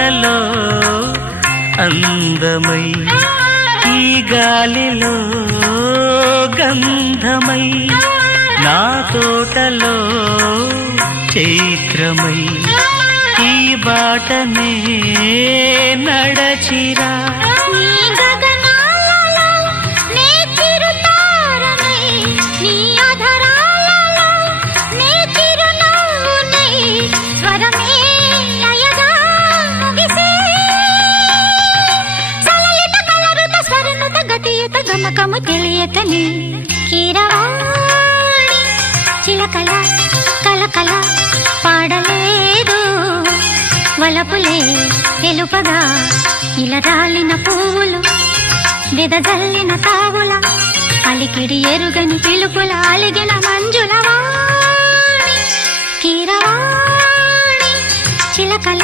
తోటలో అందమై ఈ గాలిలో గంధమై నా తోటలో చైత్రమై ఈ బాటనే నడచిరా గమకము తెలియకని కీరవాణి చిలకల కలకల పాడలేదు వలపులే తెలుపగా ఇలా రాలిన పువ్వులు వెదజల్లిన తావుల అలికిడి ఎరుగని పిలుపుల అలిగిన మంజుల వాణి కీరవాణి చిలకల